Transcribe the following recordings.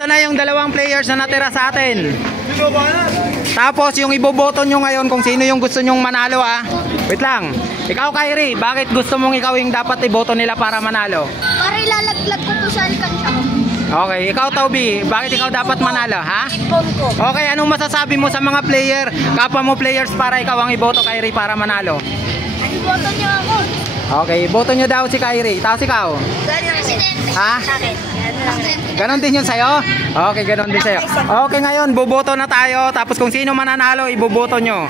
Ito na yung dalawang players na natira sa atin. Tapos yung iboboto nyo ngayon kung sino yung gusto nyong manalo Wait lang. Ikaw Kyrie, bakit gusto mong ikaw yung dapat iboto nila para manalo? Para ilalaglag ko po sa alkansya. Okay, ikaw Toby, bakit ikaw dapat manalo ha? Okay, anong masasabi mo sa mga player, kapwa mo players para ikaw ang iboto Kyrie para manalo? Iboto nyo ako. Okay, iboto nyo daw si Kyrie. Tapos ikaw? Presidente. Ha? Ganon din yun sa'yo? Okay, ganon din sa'yo. Okay, ngayon, boboto na tayo. Tapos kung sino mananalo, iboboto nyo.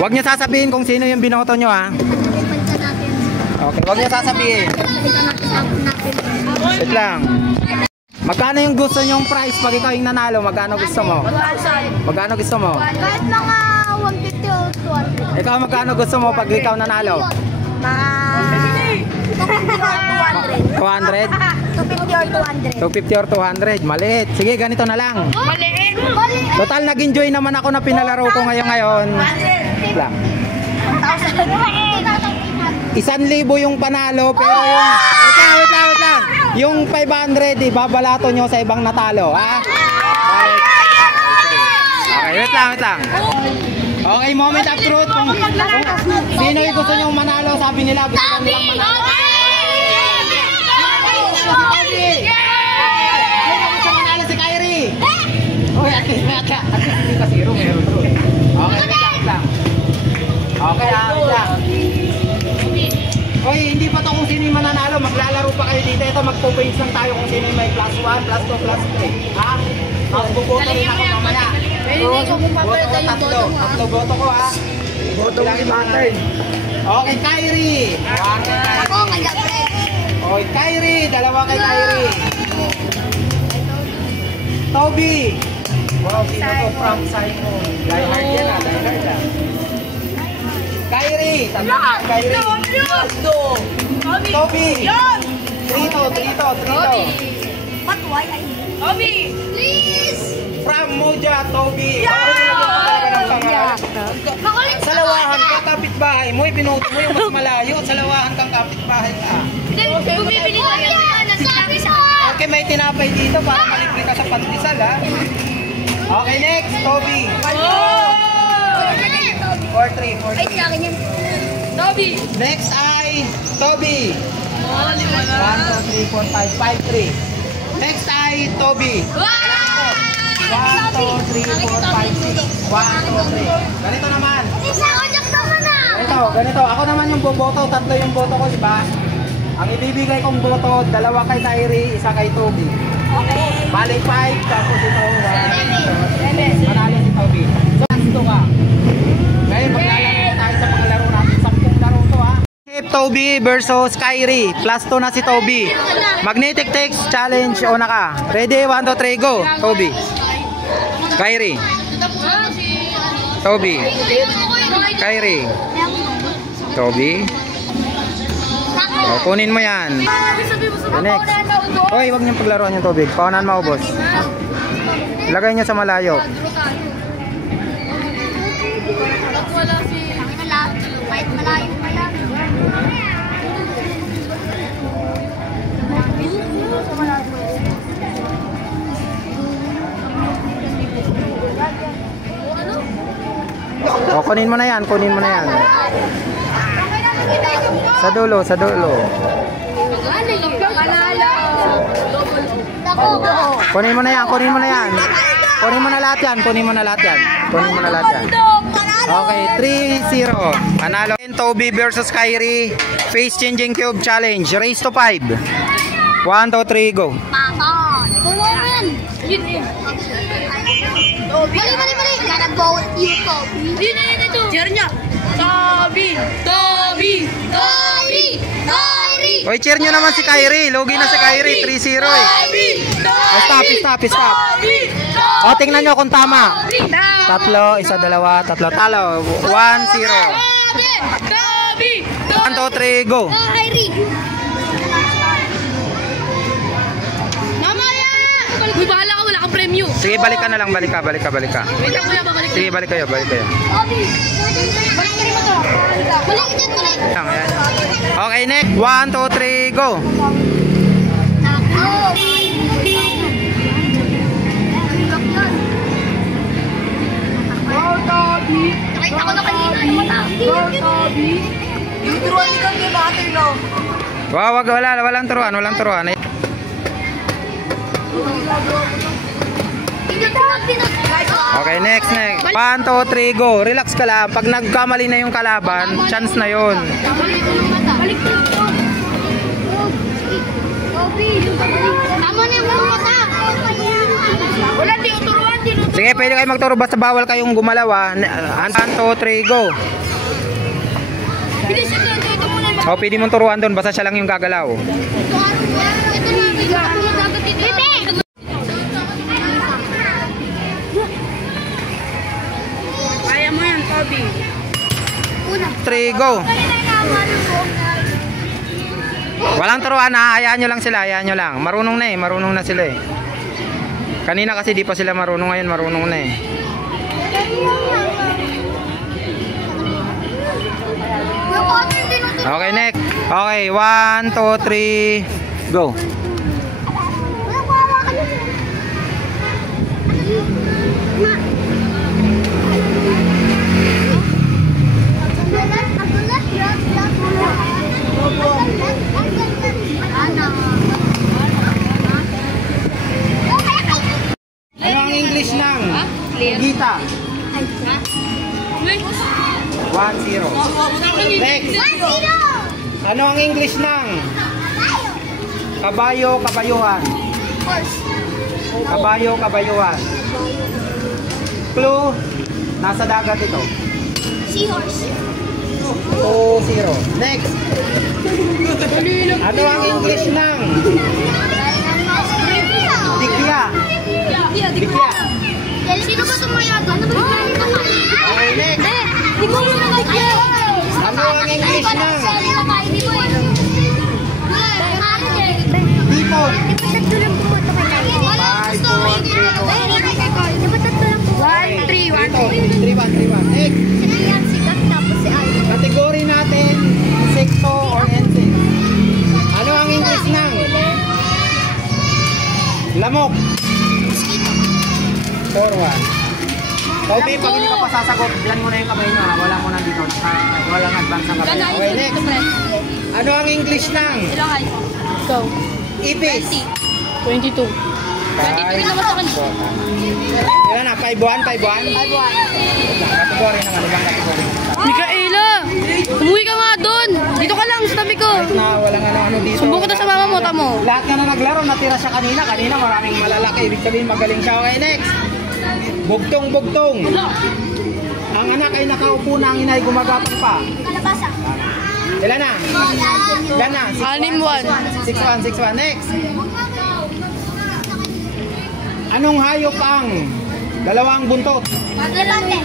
Huwag nyo sasabihin kung sino yung binoto nyo, ha? Okay, huwag nyo sasabihin. Wait lang. Magkano yung gusto nyong price pag ikaw yung nanalo? Magkano gusto mo? Magkano gusto mo? Kahit mga 150 o 200. Ikaw, magkano gusto mo pag ikaw nanalo? Mga 250 or 200. 250 or 200. Maliit. Sige, ganito na lang. Maliit. Total, nag-enjoy naman ako na pinalaro ko ngayon. Lang. 1,000 yung panalo, pero yung... Wait lang. Yung 500, ibabalato nyo sa ibang natalo, ha? Okay, wait lang. Okay, moment of truth. Kung sino yung gusto nyong manalo, sabi nila, gusto nilang manalo. Si Kyrie. Okay, at least hindi ka zero, meron bro. Okay, wait lang. Okay, wait lang. Oy, hindi pa to kung sino yung mananalo, maglalaro pa kayo dito. Ito, magpo-points lang tayo kung sino yung may plus 1, plus 2, plus 3. Ha? Tapos buboto rin ako mamaya. Tatlo boto ko, ha? Boto ko si Martin. Okay, Kyrie. Ako, kaya Okay, Kyrie. Dalawa kay Kyrie. Toby. Wow, sino to? From Simon. Diehard yan, ha? Diehard, ha? Kyrie. Kyrie. Toby. 3 to. But why I Toby? Please! From Moja, Toby. Salawahan ka, kapitbahay mo. Ibinuto mo yung mas malayo. Salawahan kang kapitbahay ka. Bumibili ka yan. Nasabi sa... Okay, may tinapay dito para malibre ka sa pandesal, ha? Okay, next, Toby. 4-3. Ay, sa akin yan. Toby! Next ay Toby. 1, 2, 3, 4, 5, 5-3. Next ay Toby. 1, 2, 3, 4, 5, 6. 1, 2, 3. Ganito naman. Ganito. Ako naman yung boboto. Tatlo yung boto ko, diba? Ang ibibigay kong boto, 2 kay Kyrie, 1 kay Toby. Okay. Balik 5, tapos ito 1. Manalo si Toby. So, gusto ka. Ngayon, maglalaro tayo sa mga laro natin. 10 laro to, ha? Toby versus Kyrie. Plus 2 na si Toby. Magnetic text challenge. Una ka. Ready? 1, 2, 3, go. Toby. Kyrie. Toby. Kyrie. Toby. O, kunin mo yan. Next. Hoy, huwag niyong paglaruan yung tubig. Paunahan maubos. Ilagay niyo sa malayo. Wala si... Kahit malayo pa yan. O, kunin mo na yan. Sa dulo. Kunin mo na yan. Kunin mo na lahat yan. Okay, 3-0. Panalo. Toby versus Kyrie. Face changing cube challenge. Race to 5. 1, 2, 3, go. Tulungan. Mali. Gotta vote you, Toby. Dito. Cheer niya. Toby. Oy, cheer nyo naman si Kyrie. Lugi na si Kyrie. 3-0 eh. Stop. O, tingnan nyo kung tama. 3, 1, 2, 3. Talo. 1-0. 1, 2, 3, go. Kyrie. Mamaya! Uy, bahala ka. Wala kang premyo. Sige, balik ka na lang. Balik ka. Wait lang, kuya. Babalik. Sige, balik kayo. Toby. Balik ka rin mo to. Balik dyan. Ayan. Okay, next. 1, 2, 3, go. Yung turuan ikaw, di ba? No? Wow, walang turuan. Okay, next. 1, 2, 3, go. Relax ka lang. Pag nagkamali na yung kalaban, chance na yun. Balik ko. Tama na yung mata. Wala, di turuan. Sige, pwede kayo magturo. Basta bawal kayong gumalaw. 1, 2, 3, go. Bilis ito muna. O, pwede mong turuan doon. Basta siya lang yung gagalaw. Ito na. Dapat dito. Kaya mo yan, Toby. 3, go. Walang turuan ha. Hayaan nyo lang sila. Marunong na sila eh. Kanina kasi di pa sila marunong. Ngayon marunong na eh. Okay, next. Okay, 1, 2, 3, go. Ano ang English ng Gita? 1-0. Next. Ano ang English ng kabayo, kabayuhan? Kabayo, kabayuhan. Clue, nasa dagat ito. Seahorse. 2-0. Next. Ano ang English ng dikya? Dikya. Sino ba tumayaga? Ano ba yung naman? Okay, next. Di mo yung nagaya. Ano ang English ng dipon? 3-1. Next. Kategory natin, insekto or insect. Ano ang English ng lamok? 4-1. Toby, pag hindi ka pa sasagot, bilan mo na yung kamay nyo. Wala mo na dito. Walang advance ng kamay. Okay, next. Ano ang English ng Go. ipis? 22. 22 naman sa kanya. Ilan na? 5-1? Kategory naman. Ibang kategory. Mikaela! Umuwi ka nga doon! Dito ka lang sa tabi ko! Na walang ano dito. Sumbong ko to sa mama mo, tamo. Lahat ka na naglaro, natira siya kanina. Kanina maraming malalaki. Ibig sabihin magaling siya. Okay, next. Bugtong. Ang anak ay nakaupo na, ang inay gumagapang pa. Kalabasa. Ilan na? 6-1. Next. Anong hayop ang dalawang buntot? Elefante.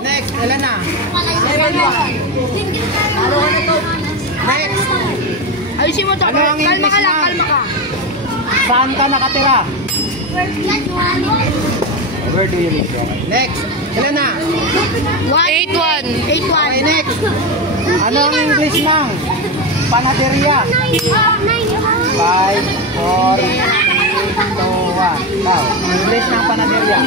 Next. Ilan na? Next. Ayusin mo to. Ano ang Kalma English ka lang, na? kalma ka. Saan ka nakatira? Where do you live? Next. Ilan na? 8-1. Okay, next. Ano ang English ng panaderia? 5, 4, 3, 2, 1. Now, English ng panaderia.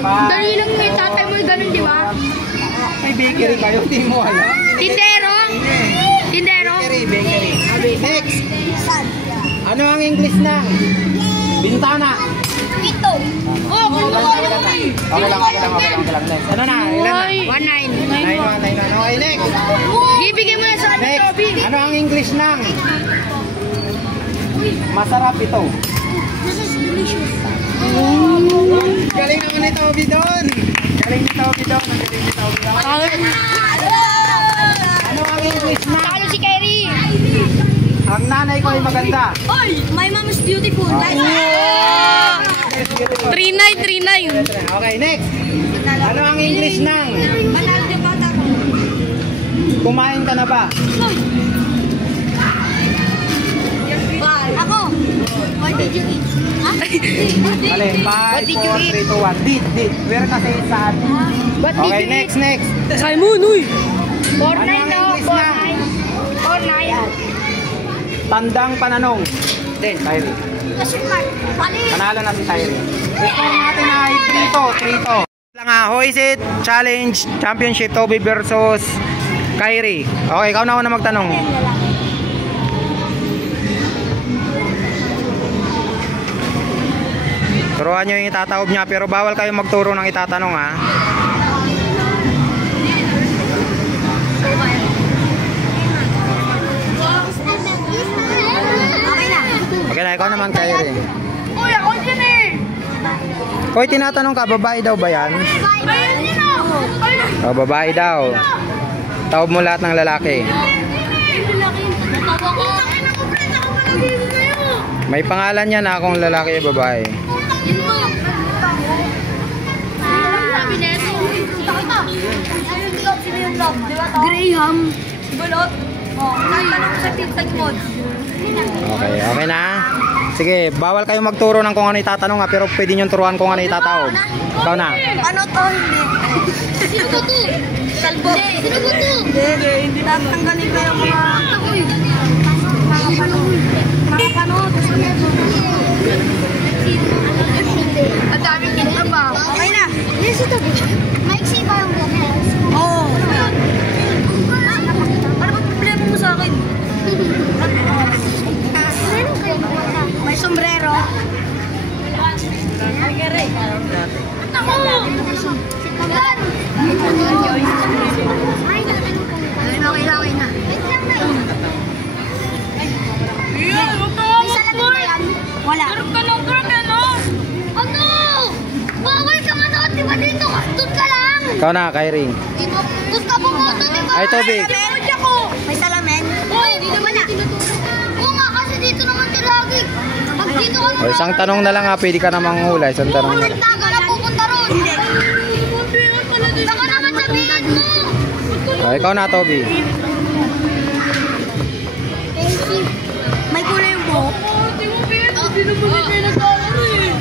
Dali lang may tatay mo ganun, di ba? May bakery kayo, di mo alam. Tindero? Bakery. Next. Ano ang English ng bintana? Ito. Oh, Okay lang. Next. Ano na? Ilan na? 1-9. 9-1. Okay, next. Ibigay mo na sa akin, Next. Toby. Ano ang English ng masarap ito? Galing naman ni Toby doon. Ano ang English ng Talo si Kerry. ang nanay ko ay maganda? Oy, my mom is beautiful. 3-9. Okay, next. Ano ang English ng Manalo din bata ko. kumain ka na ba? Ako. What did you eat? Alin, 5, 4, 3, 2, 1. Did. Where kasi saan? Okay, next. Simon, uy. Ano ang English ng 4-9. tandang pananong? Then, Tyree. Kasi man, Panalo na si Tyree. Score natin ay 3-2. Hoisit Challenge Championship, Toby versus Kyrie. Okay, ikaw na una magtanong. Turuan nyo yung itataob niya, pero bawal kayo magturo ng itatanong, ha. Okay na, ikaw naman, Kyrie. Uy, ako dyan eh. Hoy, tinatanong ka, babae daw ba yan? Ayun yun o. O, babae daw. Taob mo lahat ng lalaki. May pangalan yan, ha, kung lalaki o babae. Graham. Balot. Tatanong sa pizza mod. Okay, okay na. Sige, bawal kayo magturo ng kung ano itatanong, ha, pero pwede nyo turuan kung ano itataob. Ikaw na. Ano to? Hindi. Sino ba to? Salbo. Sino ba to? Hindi tatanggalin ko yung mga panood. Mga panood. Ang daming kita ba? Okay na. Yes, ito. Maiksi ba yung buhok? Oo. Ano ba problema mo sa akin? May sombrero. Ako! Okay na. May salamin ba yan? Wala. Ano? Bawal ka manood, di ba dito? Doon ka lang. Ikaw na, Kyrie. Gusto ka bumoto, di ba? Ay, Toby. May salamin? Oo, hindi naman na. Oo nga, kasi dito naman lagi. Pag dito ka O, isang tanong na lang, ha, pwede ka namang hula. Isang tanong na lang. Saan ka na pupunta ron? Hindi. Saka naman sabihin mo. O, ikaw na, Toby. May kulay yung buhok. Hindi naman kayo nagkakaro eh.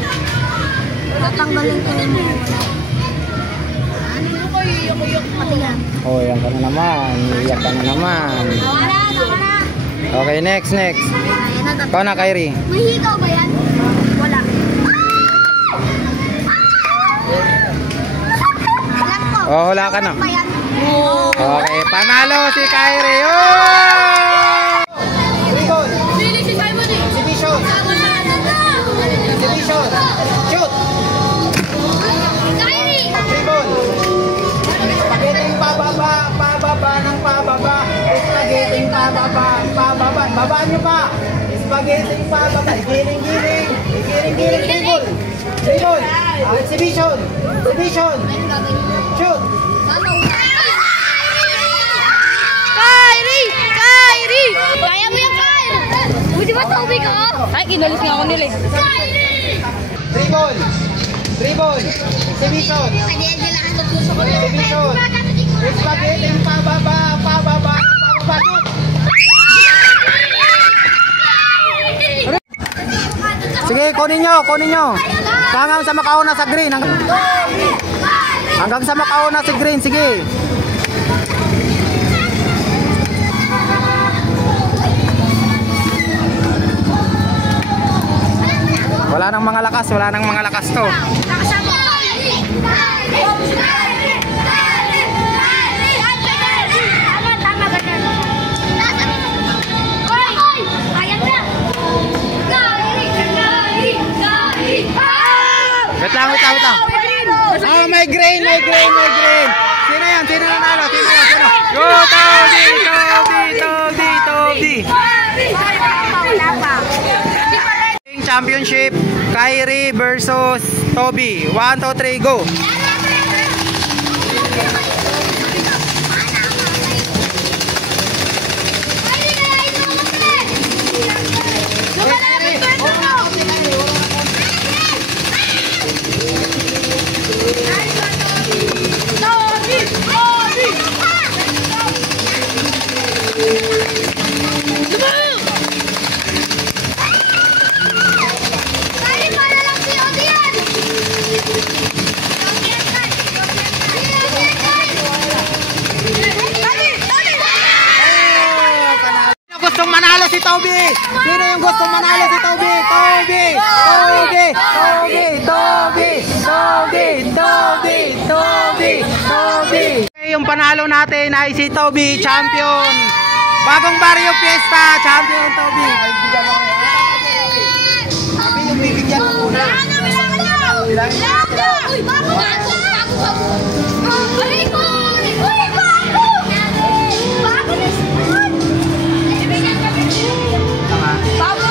Tatanggalin ko yung buhok. Ano mo kayo? Iyak-iyak mo. O, yan ka na naman. Iyak ka na naman. Tama na. Okay, next. Ikaw na, Kyrie. May hikaw ba yan? Wala. Alam ko. O, hula ka na. Ba yan? Okay, panalo si Kyrie. Oh! Pili si Simon eh. Exhibition. Exhibition. Shoot. Kyrie! Tribon. Spaghetti pababa ng pababa. Spaghetti pababa. Babaan nyo pa. Spaghetti pababa. Giling. Tribon. Exhibition. Shoot. Kyrie! Kaya mo yan, Kyrie! Buti ba tubig ka? Ay, kinalis nga ako nila eh. Kyrie! Tribon. Exhibition. Spaghetti pababa. Shoot. Sige, kunin nyo. Hanggang sa makauna sa green. Hanggang sa makauna si green, sige. Wala nang mga lakas to. Wait lang. Ah, may green. Sino yan? Sino nanalo? Go, Toby! Championship, Kyrie versus Toby. 1, 2, 3, go! Gustong manalo si Toby? Sino yung gustong manalo si Toby? Toby! Toby! Toby! Okay, yung panalo natin ay si Toby, champion. Bagong Barrio Fiesta, champion Toby. May bigyan mo kayo. Toby, yung bibigyan mo muna. Bilang niyo. Uy, bago na ako! Aray ko! Uy, bago! Bago na siya! Bago!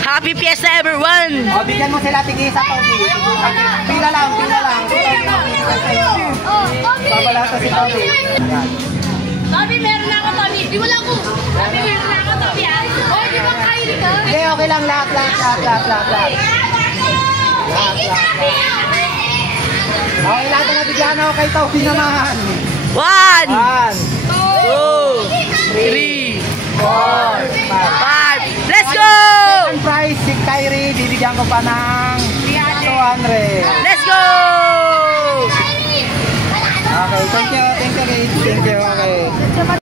Happy Fiesta everyone! O, bigyan mo sila tigisa, Toby. Pila lang, pila lang. Babalata si Toby. Yan. Toby, meron na ako, Toby. Di wala ko. Toby, meron na ako, Toby. Oh, di ba kaili ka? Okay, okay lang. Lahat. Okay, lahat na nabigyan ako kay Toby naman. 1, 1, 2, 3, 4, 5. 5. Let's go! Second prize, si Kyrie, bibigyan ko pa ng 200. Let's go! Okay, thank you guys. Thank you, okay.